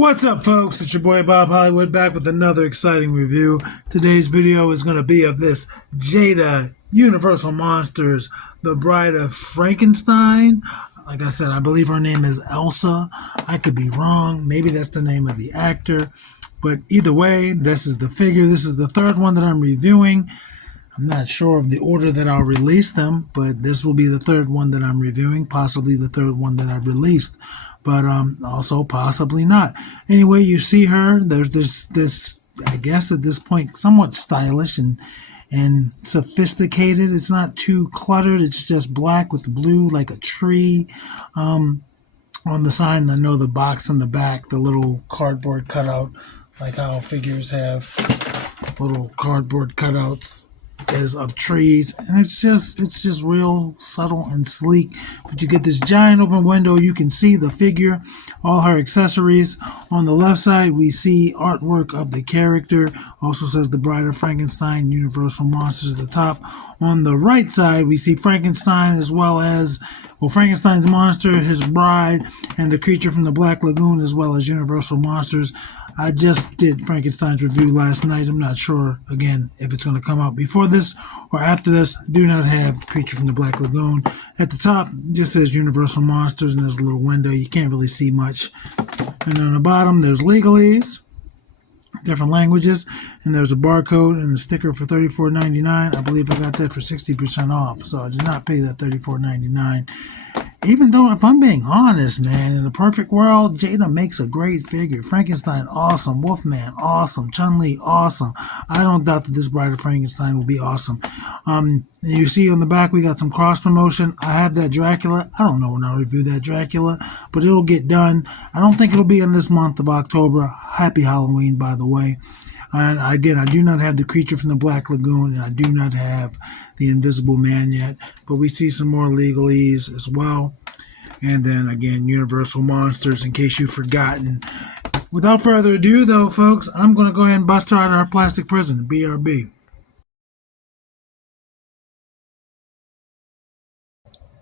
What's up, folks? It's your boy Bob Hollywood back with another exciting review. Today's video is going to be of this Jada Universal Monsters, The Bride of Frankenstein. Like I said, I believe her name is Elsa. I could be wrong. Maybe that's the name of the actor. But either way, this is the figure. This is the third one that I'm reviewing. I'm not sure of the order that I'll release them, but this will be the third one that I'm reviewing, possibly the third one that I've released, but also possibly not. Anyway, you see her. There's this I guess at this point, somewhat stylish and sophisticated. It's not too cluttered. It's just black with blue, like a tree. On the side, and I know the box in the back, the little cardboard cutout, like how figures have little cardboard cutouts is of trees, and it's just real subtle and sleek. But you get this giant open window. You can see the figure, all her accessories. On the left side, we see artwork of the character. Also says The Bride of Frankenstein, Universal Monsters at the top. On the right side, we see Frankenstein, as well as Frankenstein's monster, his bride, and the creature from the Black Lagoon, as well as Universal Monsters. I just did Frankenstein's review last night. I'm not sure, again, if it's going to come out before this or after this. I do not have Creature from the Black Lagoon. At the top, it just says Universal Monsters, and there's a little window. You can't really see much. And on the bottom, there's legalese, different languages, and there's a barcode and a sticker for $34.99. I believe I got that for 60% off, so I did not pay that $34.99. Even though, if I'm being honest, man, in the perfect world, Jada makes a great figure. Frankenstein, awesome. Wolfman, awesome. Chun-Li, awesome. I don't doubt that this Bride of Frankenstein will be awesome. You see on the back, we got some cross promotion. I have that Dracula. I don't know when I'll review that Dracula, but it'll get done. I don't think it'll be in this month of October. Happy Halloween, by the way. And again, I do not have the Creature from the Black Lagoon, and I do not have the Invisible Man yet. But we see some more legalese as well. And then again, Universal Monsters, in case you've forgotten. Without further ado, though, folks, I'm going to go ahead and bust her out of her plastic prison, BRB.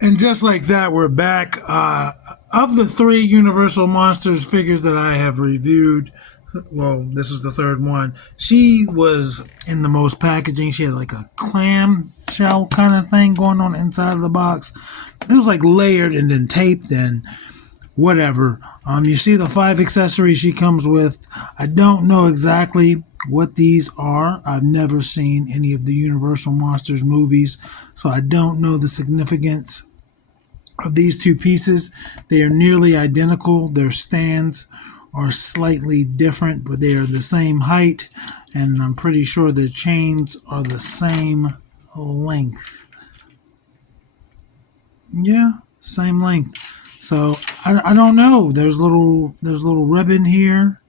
And just like that, we're back. Of the three Universal Monsters figures that I have reviewed, well, this is the third one. She was in the most packaging. She had like a clam shell kind of thing going on inside of the box. It was like layered and then taped and whatever. You see the 5 accessories she comes with. I don't know exactly what these are. I've never seen any of the Universal Monsters movies, so I don't know the significance of these two pieces. They are nearly identical. Their stands are slightly different, but they are the same height, and I'm pretty sure the chains are the same length. Yeah, same length. So I don't know. There's little ribbon here.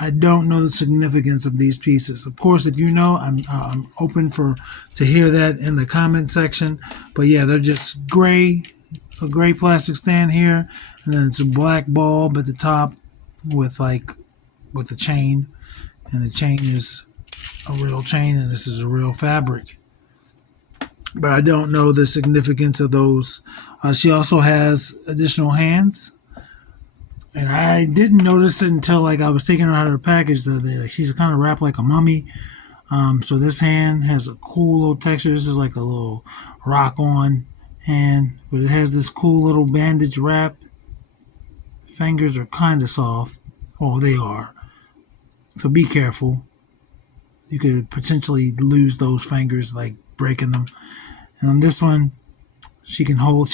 I don't know the significance of these pieces. Of course, if you know, I'm open to hear that in the comment section. But yeah, they're just gray, a gray plastic stand here, and then it's a black bulb at the top with a chain, and the chain is a real chain, and this is a real fabric. But I don't know the significance of those. She also has additional hands, and I didn't notice it until I was taking her out of her package the other day. She's kind of wrapped like a mummy. So this hand has a cool little texture. This is like a little rock-on hand, but it has this cool little bandage wrap. Fingers are kind of soft. Oh, they are. So be careful. You could potentially lose those fingers, like breaking them. And on this one, she can hold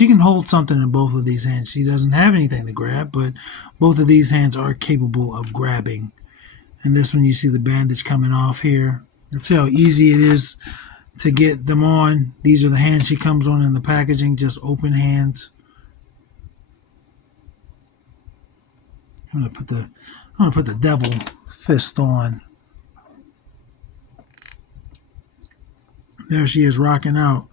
something in both of these hands. She doesn't have anything to grab, but both of these hands are capable of grabbing. And this one, you see the bandage coming off here. Let's see how easy it is to get them on. These are the hands she comes on in the packaging, just open hands. I'm gonna put the devil fist on. There she is, rocking out.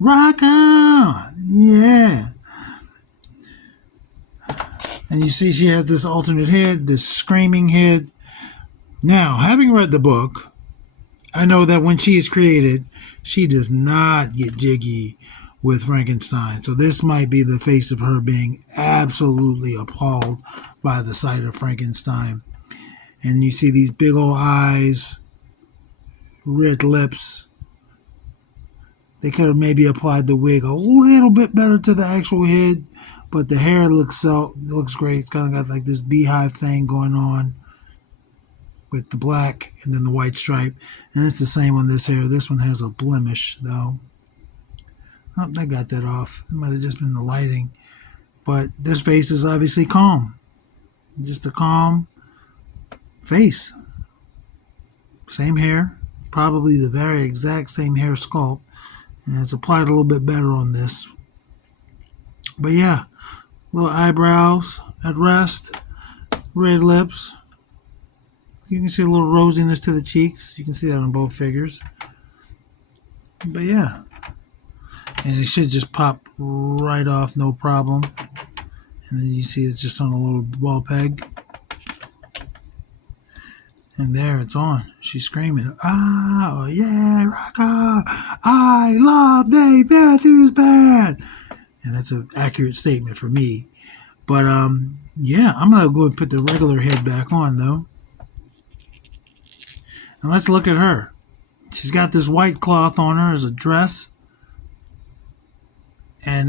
Rock on! Yeah. And you see she has this alternate head, this screaming head. Now, having read the book, I know that when she is created, she does not get jiggy with Frankenstein. So this might be the face of her being absolutely appalled by the sight of Frankenstein. And you see these big old eyes, red lips. They could have maybe applied the wig a little bit better to the actual head, but the hair looks great. It's kind of got like this beehive thing going on with the black and then the white stripe. And it's the same on this hair. This one has a blemish though. Oh, I got that off. It might have just been the lighting. But this face is obviously calm. Just a calm face. Same hair. Probably the very exact same hair sculpt. And it's applied a little bit better on this. But yeah, little eyebrows at rest. Red lips. You can see a little rosiness to the cheeks. You can see that on both figures. But yeah. And it should just pop right off, no problem. And then you see it's just on a little ball peg. And there it's on. She's screaming, "Oh yeah, Rocco! I love Dave Matthews Band!" And that's an accurate statement for me. But yeah, I'm gonna go and put the regular head back on though. And let's look at her. She's got this white cloth on her as a dress. And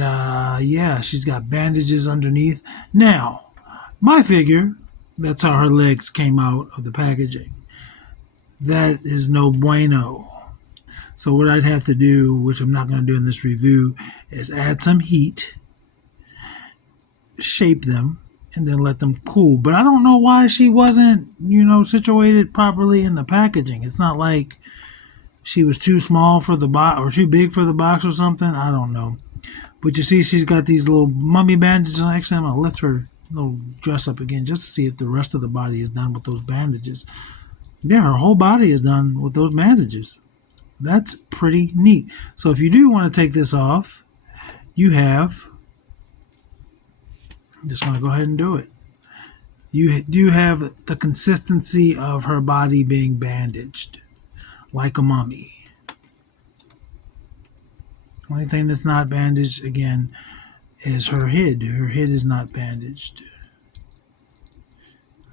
yeah, she's got bandages underneath. Now, my figure, that's how her legs came out of the packaging. That is no bueno. So what I'd have to do, which I'm not going to do in this review, is add some heat, shape them, and then let them cool. But I don't know why she wasn't, situated properly in the packaging. It's not like she was too small for the box or too big for the box or something. I don't know. But you see she's got these little mummy bandages. Actually, I'm going to lift her little dress up again just to see if the rest of the body is done with those bandages. Yeah, her whole body is done with those bandages. That's pretty neat. So if you do want to take this off, you have... I'm just going to go ahead and do it. You do have the consistency of her body being bandaged, like a mummy. Only thing that's not bandaged, again, is her head. Her head is not bandaged.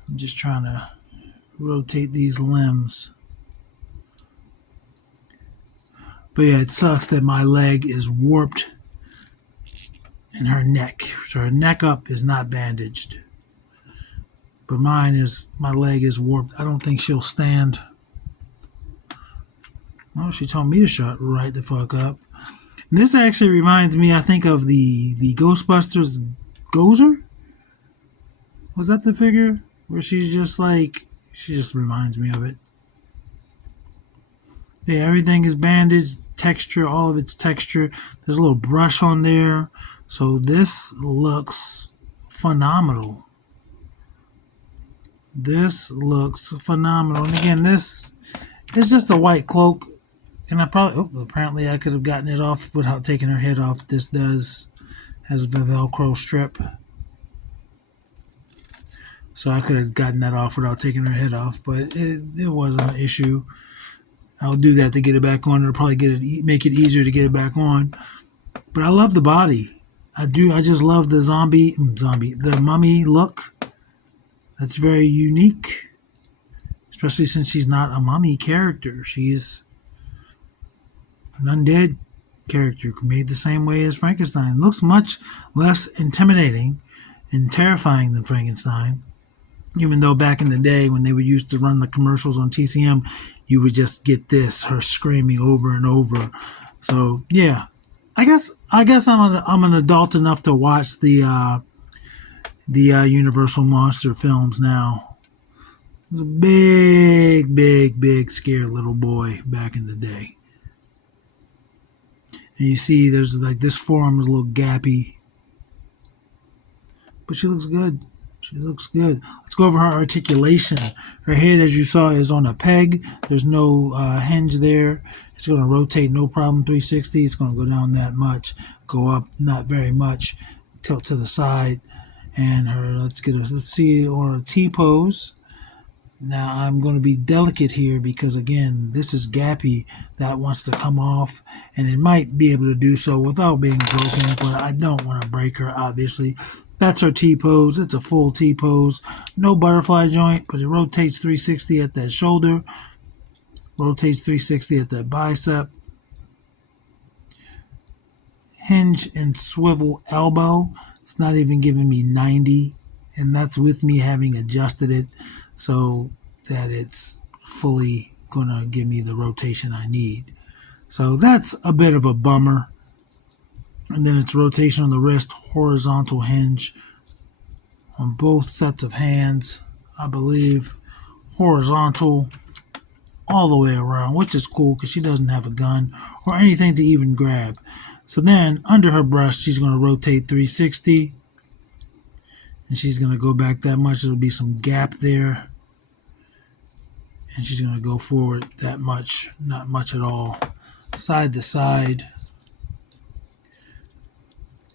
I'm just trying to rotate these limbs. But yeah, it sucks that my leg is warped in her neck. So her neck up is not bandaged. But my leg is warped. I don't think she'll stand. Well, she told me to shut right the fuck up. And this actually reminds me, I think, of the Ghostbusters Gozer. Was that the figure? Where she's just like, she just reminds me of it. Yeah, everything is bandaged, texture, all of its texture. There's a little brush on there. So this looks phenomenal. This looks phenomenal. And again, this is just a white cloak. And apparently I could have gotten it off without taking her head off. This has a Velcro strip. So I could have gotten that off without taking her head off, but it wasn't an issue. I'll do that to get it back on. It'll probably make it easier to get it back on. But I love the body. I do. I just love the the mummy look. That's very unique, especially since she's not a mummy character. She's an undead character made the same way as Frankenstein. Looks much less intimidating and terrifying than Frankenstein. Even though back in the day when they would used to run the commercials on TCM, you would just get her screaming over and over. So yeah, I guess I'm an adult enough to watch the Universal monster films now. I was a big scared little boy back in the day. And you see there's like this forearm is a little gappy. But she looks good. She looks good. Let's go over her articulation. Her head, as you saw, is on a peg. There's no hinge there. It's going to rotate no problem 360. It's going to go down that much. Go up not very much. Tilt to the side. And her, let's see, on a T pose. Now I'm going to be delicate here because again, this is gappy that wants to come off, and it might be able to do so without being broken, but I don't want to break her, obviously. That's her T-pose. It's a full T-pose. No butterfly joint, but it rotates 360 at that shoulder, rotates 360 at that bicep, hinge and swivel elbow. It's not even giving me 90, and that's with me having adjusted it so that it's fully gonna give me the rotation I need. So that's a bit of a bummer. And then it's rotation on the wrist, horizontal hinge on both sets of hands, I believe, horizontal all the way around, which is cool because she doesn't have a gun or anything to even grab. So then under her breast, she's going to rotate 360, and she's going to go back that much. There'll be some gap there, and she's going to go forward that much, not much at all, side to side.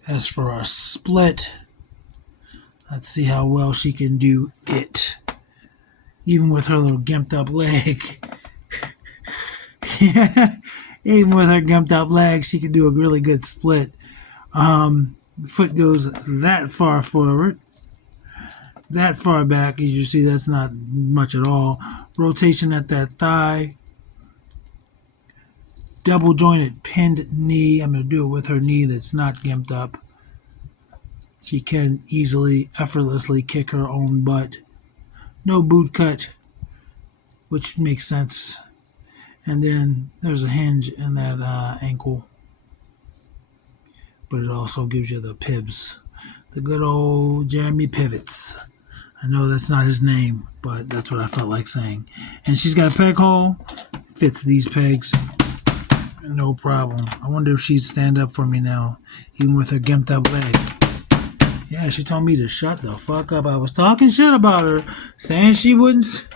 As for our split, let's see how well she can do it. Even with her little gimped up leg. Yeah, even with her gimped up leg, she can do a really good split. Foot goes that far forward, that far back. As you see, that's not much at all. Rotation at that thigh. Double jointed pinned knee. I'm going to do it with her knee that's not gimped up. She can easily, effortlessly kick her own butt. No boot cut, which makes sense. And then there's a hinge in that ankle. But it also gives you the pivs. The good old Jeremy Pivots. I know that's not his name, but that's what I felt like saying. And she's got a peg hole. Fits these pegs. No problem. I wonder if she'd stand up for me now, even with her gimped up leg. Yeah, she told me to shut the fuck up. I was talking shit about her, saying she wouldn't.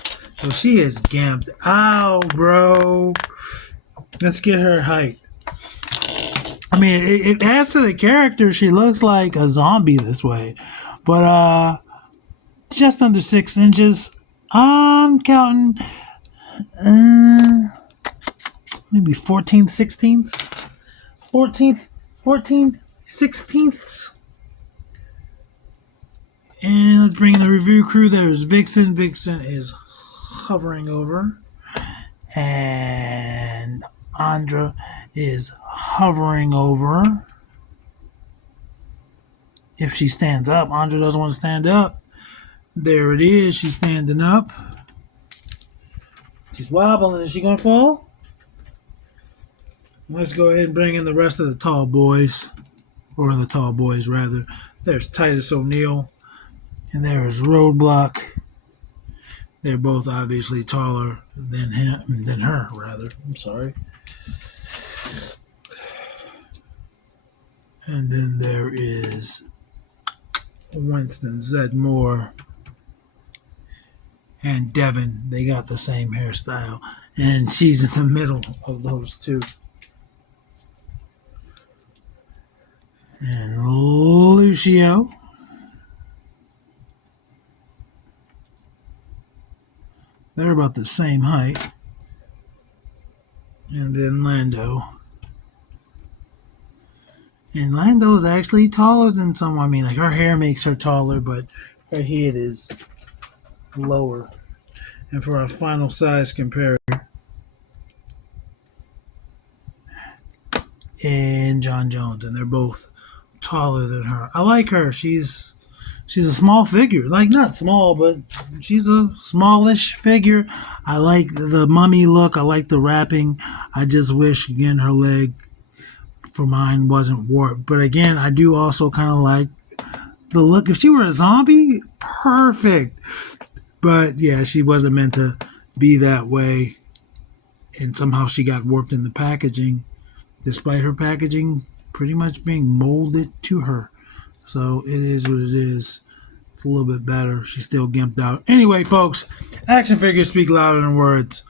So she is gimped. Ow, bro. Let's get her height. I mean, it adds to the character. She looks like a zombie this way. But, just under 6 inches. I'm counting, maybe 14 16ths. 14 16ths. And let's bring in the review crew. There's Vixen. Vixen is hovering over. And Andra is hovering over. If she stands up, Andra doesn't want to stand up. There it is. She's standing up. She's wobbling. Is she going to fall? Let's go ahead and bring in the rest of the tall boys. Or the tall boys, rather. There's Titus O'Neil. And there is Roadblock. They're both obviously taller than her, rather. I'm sorry. And then there is Winston Zedmore and Devin. They got the same hairstyle. And she's in the middle of those two. And Lucio. They're about the same height. And then Lando. And Lando's actually taller than some. I mean, like, her hair makes her taller, but her head is lower. And for our final size comparator, and John Jones, and they're both taller than her. I like her. She's a small figure. Like, not small, but she's a smallish figure. I like the mummy look. I like the wrapping. I just wish, again, her leg for mine wasn't warped. But again, I do also kind of like the look. If she were a zombie, perfect. But yeah, she wasn't meant to be that way. And somehow she got warped in the packaging, despite her packaging pretty much being molded to her. So it is what it is. It's a little bit better. She's still gimped out. Anyway, folks, action figures speak louder than words.